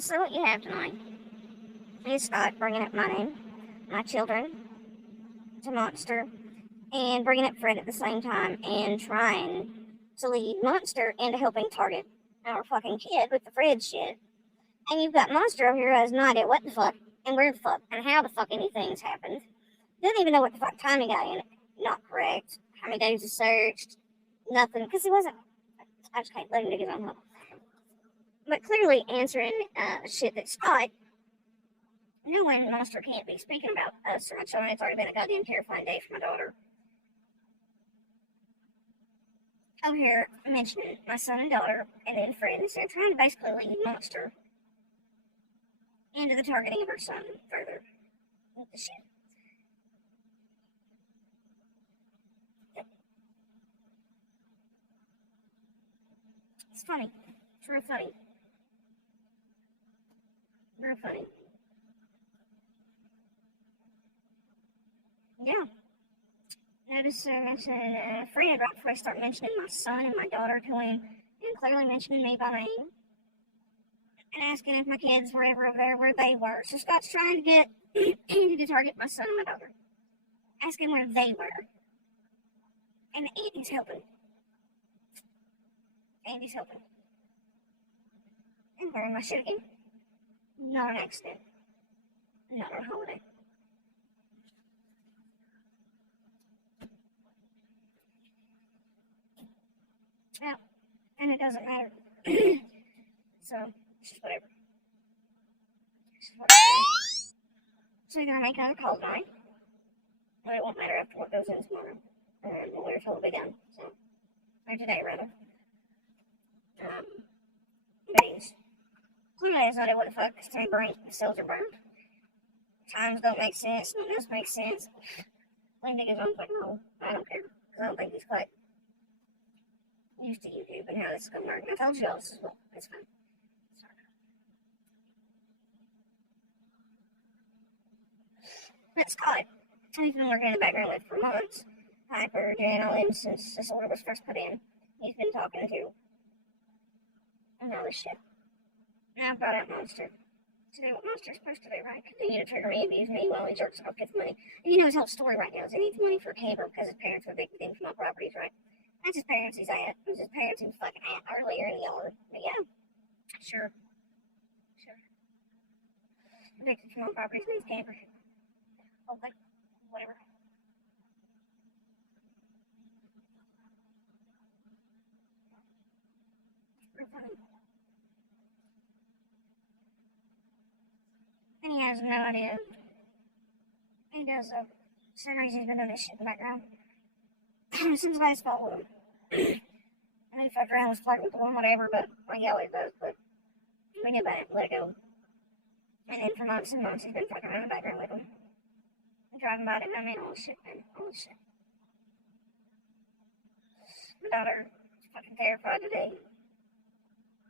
So what you have tonight is Scott bringing up my name, my children, to Monster, and bringing up Fred at the same time, and trying to lead Monster into helping target our fucking kid with the Fred shit. And you've got Monster over here who has no idea what the fuck, and where the fuck, and how the fuck anything's happened. Doesn't even know what the fuck time he got in it. Not correct. How many days he searched. Nothing. Because he wasn't. I just can't let him dig his own hole. But clearly answering shit that Scott, knowing Monster can't be speaking about us or my children. It's already been a goddamn terrifying day for my daughter. Over here mentioning my son and daughter, and then friends. They're trying to basically lead Monster into the targeting of her son further with the shit. It's funny. It's real funny. Real funny. Yeah. Notice mentioning Fred right before I start mentioning my son and my daughter to him, and clearly mentioning me by name, and asking if my kids were ever over there where they were. So Scott's trying to get to target my son and my daughter, asking where they were. And Andy's helping. Andy's helping. And wearing my shit again. Not an accident. Not on holiday. Yeah, and it doesn't matter. So, it's just whatever. So you're gonna make another call tonight. But it won't matter after what goes in tomorrow. The lawyers will be done. So, or today rather. Days. Clearly has no idea what the fuck, because my brain cells are burned. Times don't make sense, nothing else makes sense. Let him dig his own fucking hole. I don't care, because I don't think he's quite used to YouTube and how this is gonna work. I told you all this as well. It's fine. But Scott, he's been working in the background with for months. Hyper, doing all this since this order was first put in. He's been talking to and all this shit. Now I've brought out Monster. To do what Monster's supposed to do, right? Continue to trigger me, abuse me while he jerks off, gets money. And you know his whole story right now is he needs money for cable because his parents were evicted him from all properties, right? That's his parents he's at. It was his parents he was fucking at earlier in the yard. But yeah, sure. Evicted from all properties needs camper. Okay, whatever. And he has no idea. He does, for some reason he's been doing this shit in the background. It seems like his fault with him. And he fucked around, was flirting with the woman, whatever, but, well, he always does, but we knew about it, let it go. And then for months and months he's been fucking around in the background with him. And driving by it, I mean, all this shit, man, all this shit. My daughter is fucking terrified today.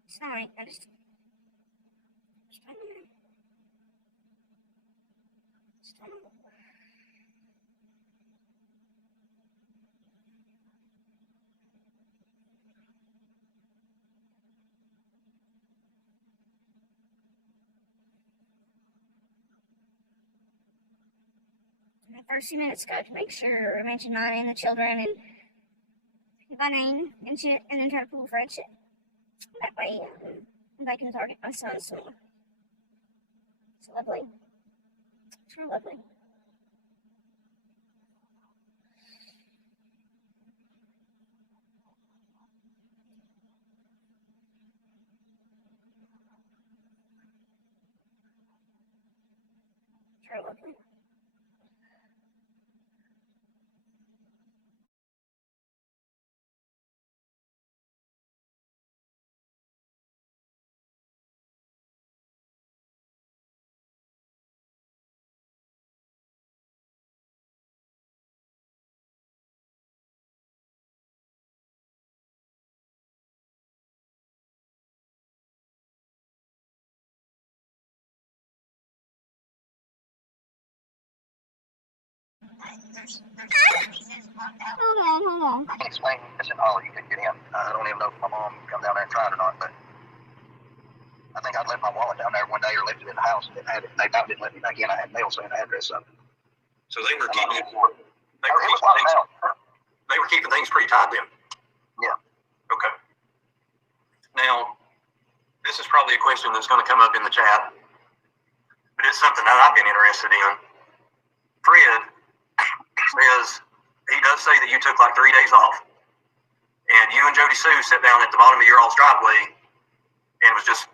It's not, I just don't know. The first few minutes ago to make sure I mention mine and the children and by name and shit, and then try to pull Fred shit. That way, they can target my son some more. It's lovely. It's real lovely. It's real lovely. Hold on. I can explain this in Holly, you could get in. I don't even know if my mom come down there and tried or not, but I think I'd left my wallet down there left it in the house. They about didn't let me back in. I had mail saying the address up. So they were keeping things pretty tight then. Yeah. Okay. Now, this is probably a question that's going to come up in the chat, but it's something that I've been interested in. Fred says he does say that you took like 3 days off, and you and Jody Sue sat down at the bottom of your all's driveway and was just,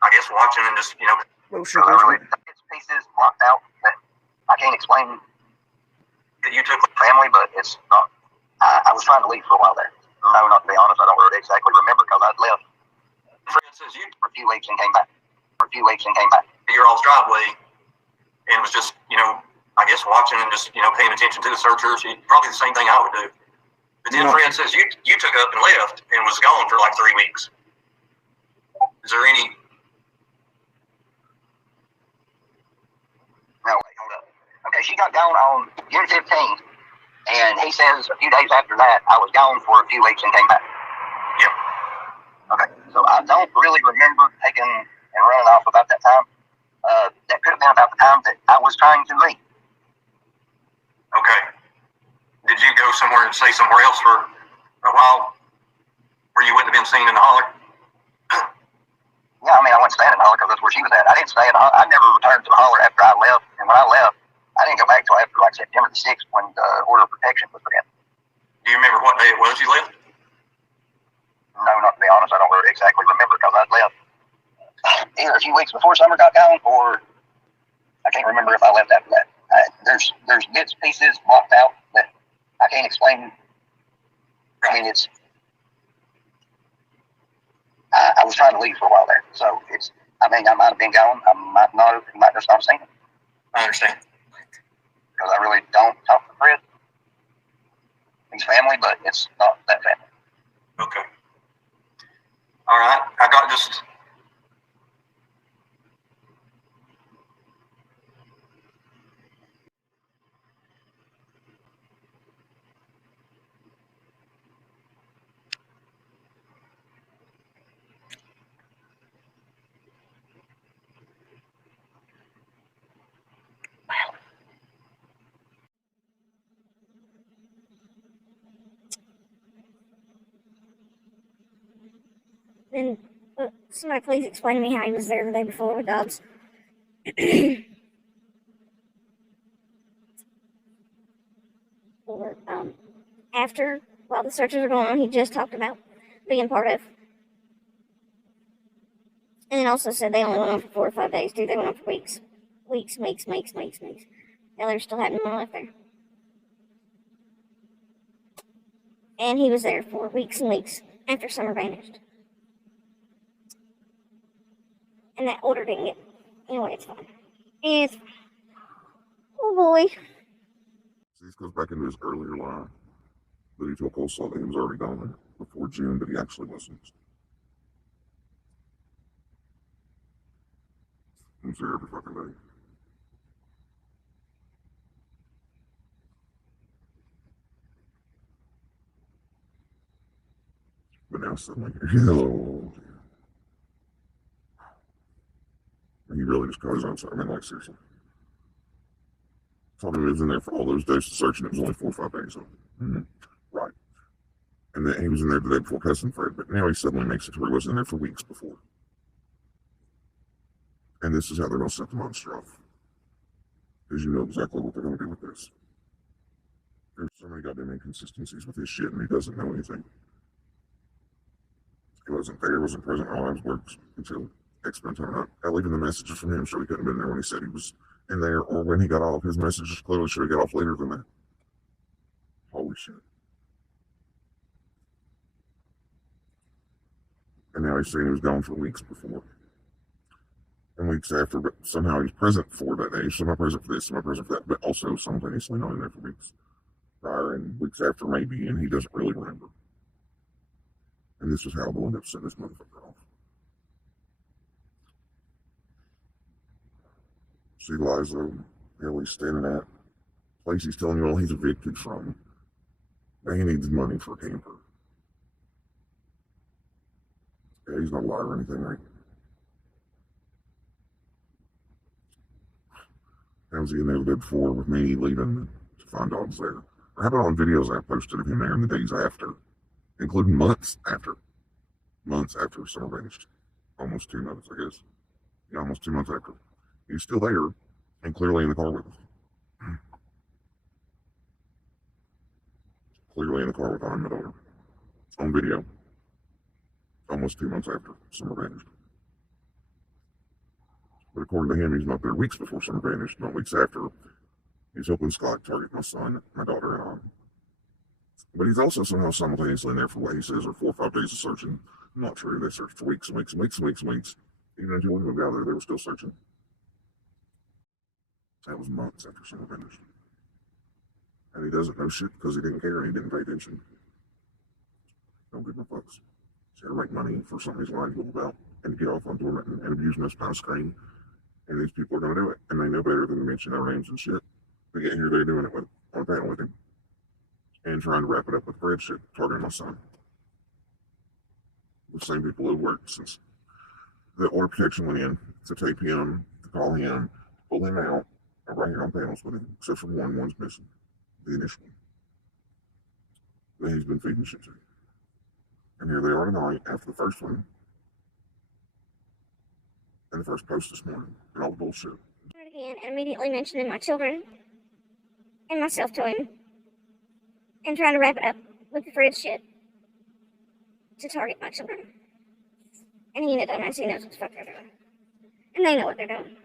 I guess watching and just, So really, it's pieces blocked out that I can't explain that you took. Family, but it's not. I was trying to leave for a while there. No, not to be honest, I don't really exactly remember because I'd left. Fred says you for a few weeks and came back. To your all's driveway and was just, I guess watching and just, paying attention to the searchers. Probably the same thing I would do. But then Fred says you took up and left and was gone for like 3 weeks. Is there any? No, wait, hold up. Okay, she got gone on June 15th, and he says a few days after that, I was gone for a few weeks and came back. Yeah. Okay, so I don't really remember taking and running off about that time. That could have been about the time that I was trying to leave. Okay. Did you go somewhere and stay somewhere else for a while where you wouldn't have been seen in the holler? Yeah, I mean, I went staying in the holler because that's where she was at. I didn't stay in the holler. I never returned to the holler after I left. And when I left, I didn't go back till after like September the 6th when the order of protection was put in. Do you remember what day it was you left? No, not to be honest. I don't really exactly remember because I'd left either a few weeks before summer got gone or I can't remember if I left after that. There's bits, pieces blocked out that I can't explain. I mean, I was trying to leave for a while there, so I might have been gone. I might just not seen it. I understand. Because I really don't talk to Fred. He's family, but it's not that family. Okay. All right. I got just. Then somebody please explain to me how he was there the day before with dogs. Or after, while the searches are going on, he just talked about being part of. And then also said they only went on for 4 or 5 days. Dude, they went on for weeks. Weeks. Now they're still having one left there. And he was there for weeks and weeks after Summer vanished. And that order didn't get. Anyway, it's fine. It's fine. Oh boy. See, this goes back into his earlier lie that he told Coleslaw that he was already gone there before June, but he actually wasn't. He was there every fucking day. But now suddenly, hello. And he really just caught his own side. I mean, like, seriously. Told him he was in there for all those days to search, and it was only 4 or 5 days. So, right. And then he was in there the day before cussing Fred, but now he suddenly makes it to where he was in there for weeks before. And this is how they're going to set the monster off. Because you know exactly what they're going to do with this. There's so many goddamn inconsistencies with his shit, and he doesn't know anything. He wasn't there, wasn't present while I was works until X amount of time. Hell, even the messages from him show he couldn't have been there when he said he was in there, or when he got off. His messages clearly should have got off later than that. Holy shit. And now he's saying he was gone for weeks before. And weeks after, but somehow he's present for that day. Somehow present for this, somehow present for that, but also simultaneously not in there for weeks prior and weeks after maybe, and he doesn't really remember. And this is how they'll end up setting this motherfucker off. See Liza, he's standing at place he's telling you all he's evicted from. Now he needs money for a camper. Yeah, he's not a liar or anything, right? How was he in there the day before with me leaving to find dogs there? Or how about on videos I posted of him there in the days after, including months after Summer vanished. Almost 2 months, I guess. Yeah, almost 2 months after. He's still there and clearly in the car with us. Clearly in the car with I and my daughter. On video. Almost 2 months after Summer vanished. But according to him, he's not there weeks before Summer vanished, not weeks after. He's helping Scott target my son, my daughter, and I. But he's also somehow simultaneously in there for what he says are 4 or 5 days of searching. Not true. They searched for weeks and weeks and weeks and weeks and weeks. Even until we moved out there, they were still searching. That was months after Summer vanished. And he doesn't know shit because he didn't care and he didn't pay attention. Don't give a fucks. He's got to make money for something he's lying to people about and get off on torment and abusing us on screen. And these people are going to do it. And they know better than to mention our names and shit. But yet here they're doing it on a panel with him. And trying to wrap it up with Fred shit, targeting my son. The same people who worked since the order protection went in to tape him, to call him, to pull him out, are right here on panels with him, except for one's missing. The initial one. That he's been feeding shit to. And here they are tonight after the first one. And the first post this morning. And all the bullshit. Again, and immediately mentioning my children and myself to him. And trying to wrap it up with the Fred shit to target my children. And he in a dumbass, he knows what the fuck they're doing. And they know what they're doing.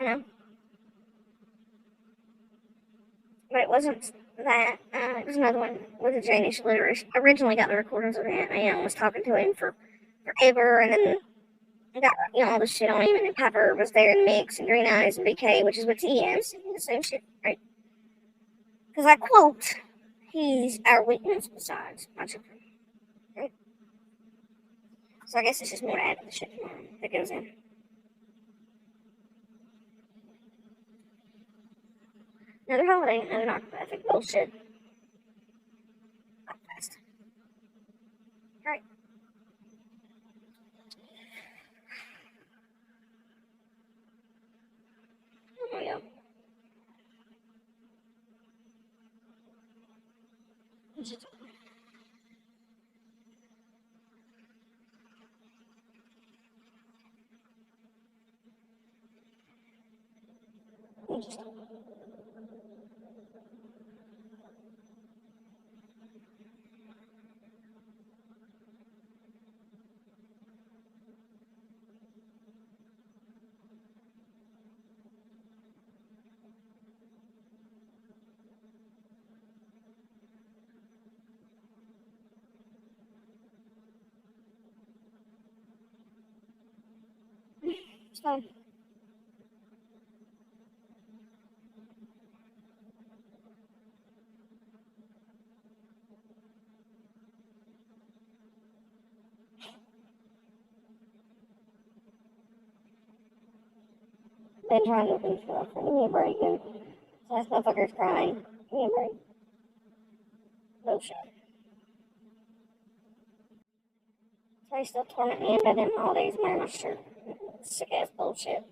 I know. But it wasn't that. It was another one with a Danish literary. Originally got the recordings of it and was talking to him for forever, and then got all this shit on him, and then Piper was there in the mix, and Green Eyes and BK, which is what TM's, the same shit, right? Because I quote, he's our weakness besides my children. Right? So I guess it's just more to add to the shit that goes in. Another holiday, another narcopathic bullshit. Fast. Alright. There we go. It's fine. Been trying to do stuff. Give me a break. And so this motherfucker's crying. Give me a break. Bullshit. So he's still tormenting me about them holidays wearing my shirt. Sick ass bullshit.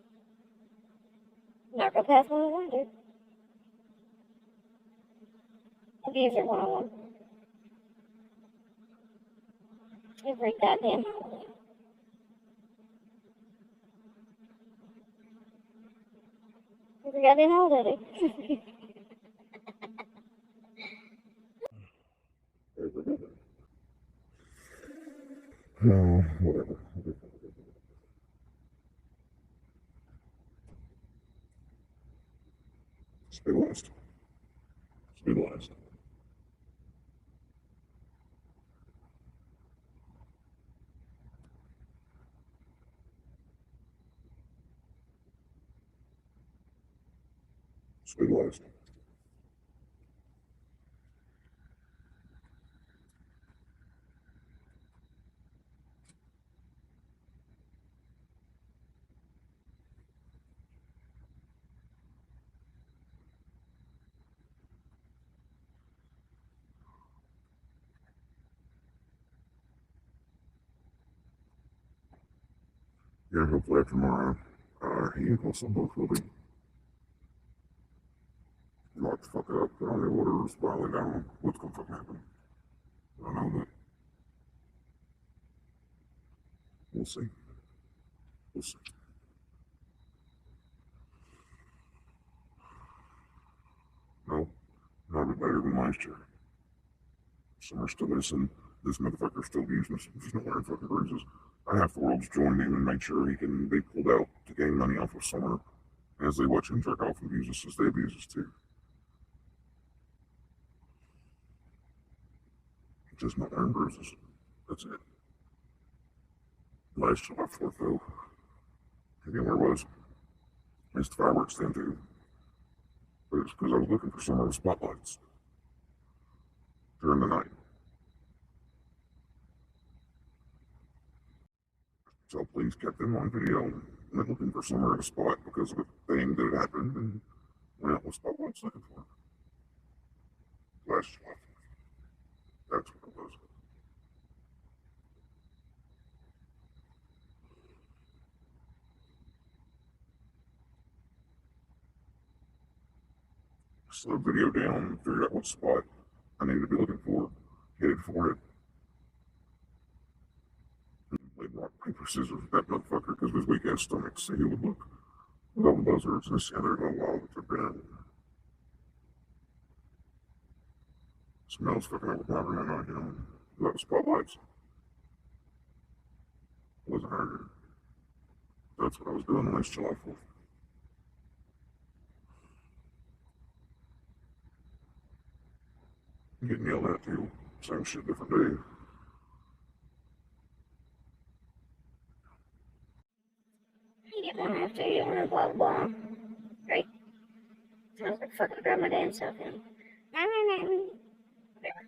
Narcopath 101, dude. Abuser 101. Every goddamn holiday. Every goddamn holiday, dude. No, whatever. Stabilized. Stabilized. Stabilized. Yeah, hopefully after tomorrow, he and Close on both will be locked the fuck up, put on the orders, spiraling down. What's gonna fucking happen? I know that. We'll see. We'll see. No, not a bit better than last year. Some are still missing. This motherfucker's still using us. He's not wearing fucking bruises. Half the world's joined him and made sure he can be pulled out to gain money off of Summer as they watch him jerk off and abuse us as they abuse us too. Just not wearing bruises. That's it. Last July 4th, though, again, where was? Missed the fireworks then too. But it's because I was looking for some of the spotlights during the night. So please kept them on video and went looking for somewhere in a spot because of a thing that had happened and went out with spotlights looking for it. Last July 4th. That's what it was. Slowed video down and figured out what spot I needed to be looking for, headed for it. And played rock, paper, scissors with that motherfucker because of his weak ass stomach. See who would look with all the buzzards and this other little while that they're been. Smells fucking overpowering right now, you know. Without the spotlights. I wasn't hurting. That's what I was doing last July 4th. Getting yelled at too. Same shit, different day. You didn't want to have to, you didn't want to blah blah. Great. Sounds like fucking grab my damn self in. No. Whatever.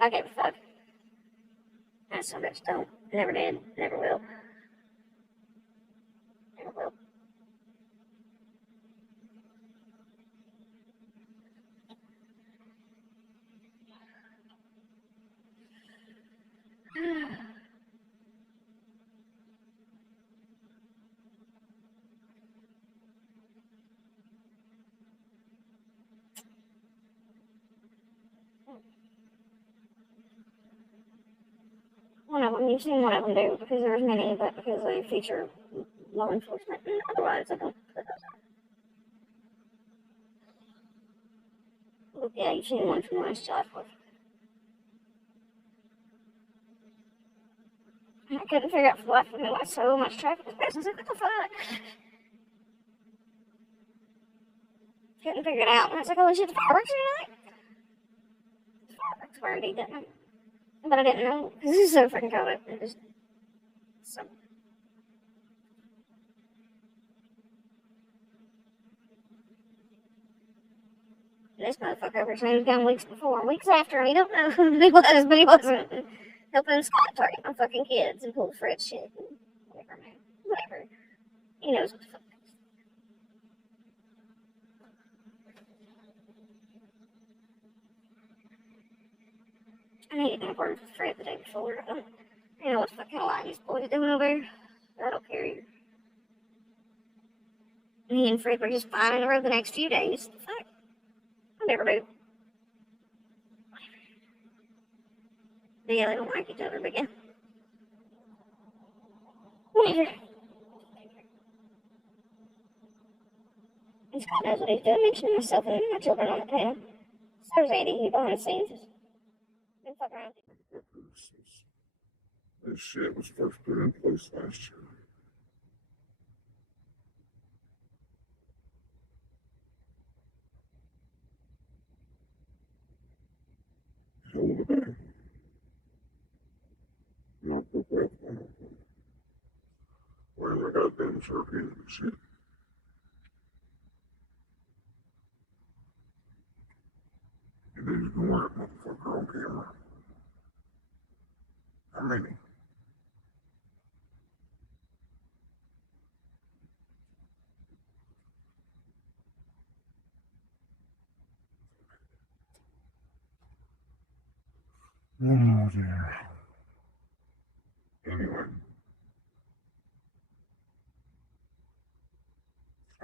I gave a fuck. I some bitch don't. Never did. Never will. Never will. One of them, you've seen one of them do, because there's many, but because they feature law enforcement and otherwise I don't put those on. Look, yeah, you've seen one from last July 4th. I couldn't figure out for the life of me why so much traffic was passing. I was like, what the fuck? Couldn't figure it out. And I was like, oh shit, the fireworks are tonight? The fireworks were indeed, didn't I? But I didn't know, because this is so freaking cold. It just, so. This motherfucker over here was gone weeks before, weeks after, and he don't know who he was, but he wasn't. Helping Scott target my fucking kids and pull Fred shit. And whatever, man. Whatever. He knows what the fuck. I needed to work with Fred the day before. I don't know what the fuck kind of line these boys are doing over there. I don't care either. Me and Fred were just fine on the road the next few days. The fuck? I never do. Yeah, they don't like each other, but yeah. Whatever. And Scott knows what he's doing, mentioning myself and my children on the panel. So is Andy, he behind the scenes. Been fucking around. This shit was first put in place last year. Hell of a day. Not the breath on it. Wearing a goddamn shirt and shit. You didn't even wear it, motherfucker, on camera. How many? Oh dear.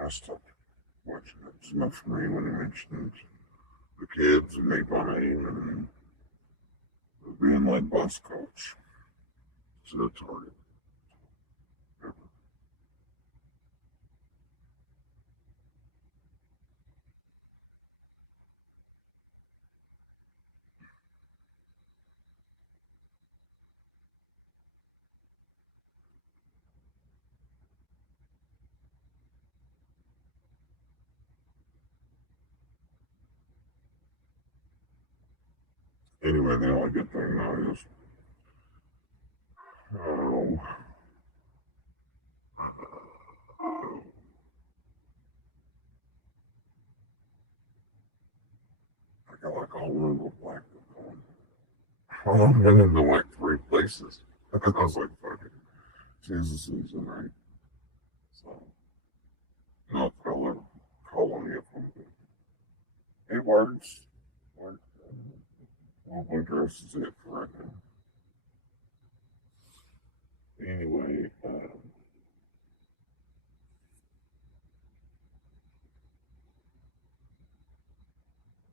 I stopped watching it. It's enough for me when he mentioned the kids and me by name and being led by his coach to the target. Anyway, the only good thing now is, oh, I got like a whole room of black going. I've been into like 3 places. I was like, fuck it. Jesus is in right. So, not that I'll ever call any of them, but it works. Works. Well, my dress is it for right now. Anyway,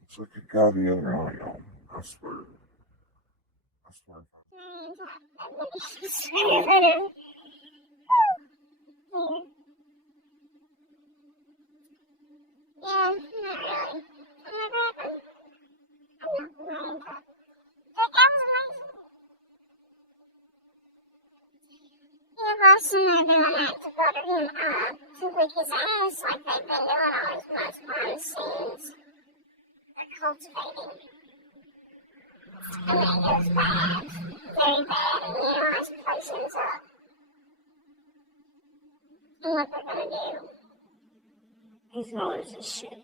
it's like a guy the other eye, y'all. I swear. I swear. Yeah, not really. I'm not rapping. I'm not really. That guy was amazing. Yeah, Boston, they're doing that to butter him up, to lick his ass like they've been doing all his months behind the scenes. They're cultivating. And then it goes bad. Very bad, and you know, his placings up. And what they're gonna do. He's gonna lose his shit.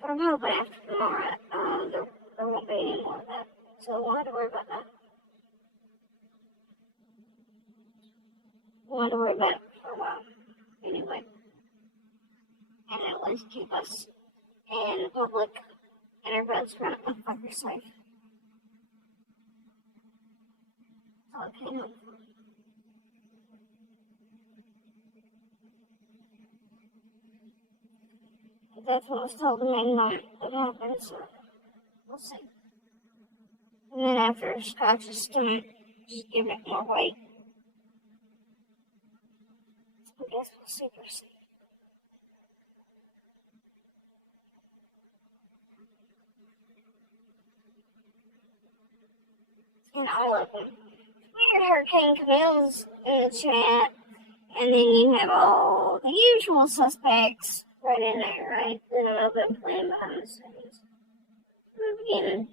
But I'm hoping after tomorrow, there won't be any more of that. So I won't have to worry about that. Won't have to worry about it for a while. Anyway. And at least keep us in the public and everybody's running the fucker safe. Okay. That's what was told the main night that happened, so we'll see. And then after Scotch is done, just give it more weight. I guess we'll see. And all of them. Your Hurricane Camille's in the chat, and then you have all the usual suspects right in there, right? That have been playing behind the scenes from the beginning.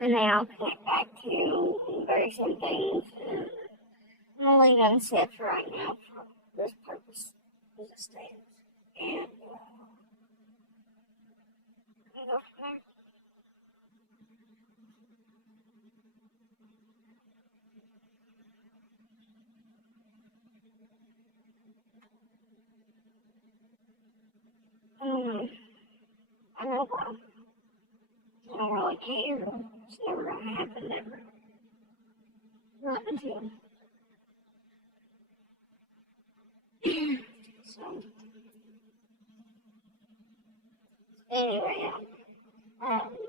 And they all connect back to very same things. And I'm gonna leave unsaid for right now for this purpose as it stands. And we'll go from there. I know why. I don't really care. It's never gonna happen, never. Not until. So, anyway, alright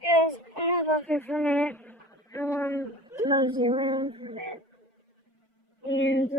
guys, I'm gonna go here for a minute. Mosey around for that. And,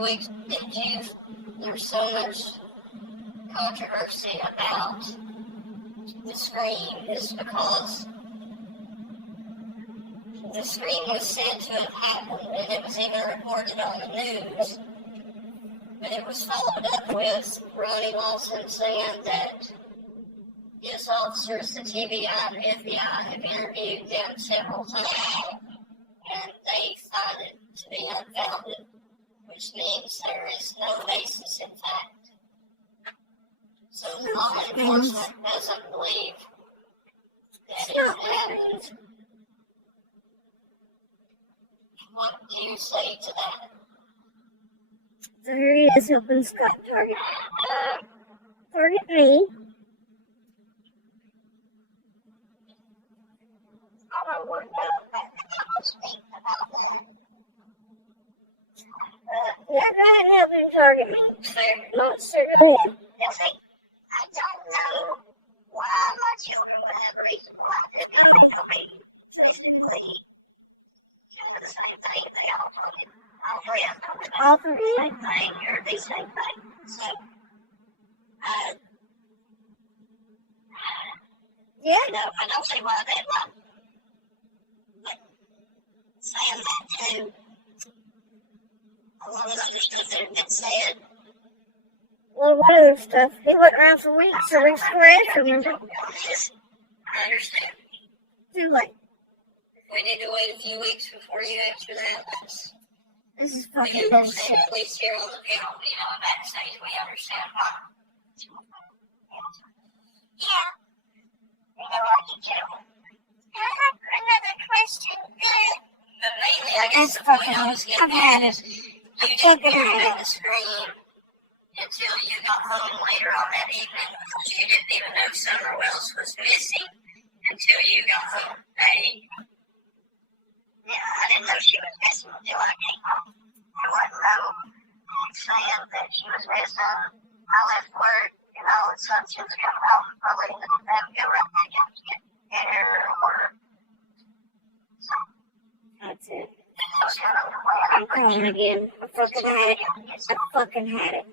weeks that there's so much controversy about the scream is because the scream was said to have happened and it was even reported on the news. But it was followed up with Ronnie Lawson saying that yes, officers, the TBI and FBI have interviewed them several times and they find it to be unfounded, which means there is no basis in fact. So law enforcement doesn't believe that it happened. What do you say to that? So here he is helping Scott target me. Yeah, go ahead and help him target me. Monster, go ahead. I don't know why my children would have a reason why they're going to be physically doing the same thing they all told him. All three of them. All three? Same thing, or the same thing. So, yeah, no, I don't see why that might. But saying that too, a lot of other stuff that had been said. Well, what other stuff? He went around for weeks, so weeks before after, remember? I understand. Too late. We need to wait a few weeks before you answer that. This is fucking bullshit. At least here on the panel, at that stage, we understand why. Yeah. You know what you do? I have another question. But mainly, I guess the point I was getting at is you didn't hear the scream until you got home later on that evening because you didn't even know Summer Wells was missing until you got home that evening. Yeah, I didn't know she was missing until I came home. I wasn't home saying that she was missing. I left work and all of a sudden she was coming home. I wouldn't have to go right back out to get her or so. That's it. I'm calling again. I fucking had it.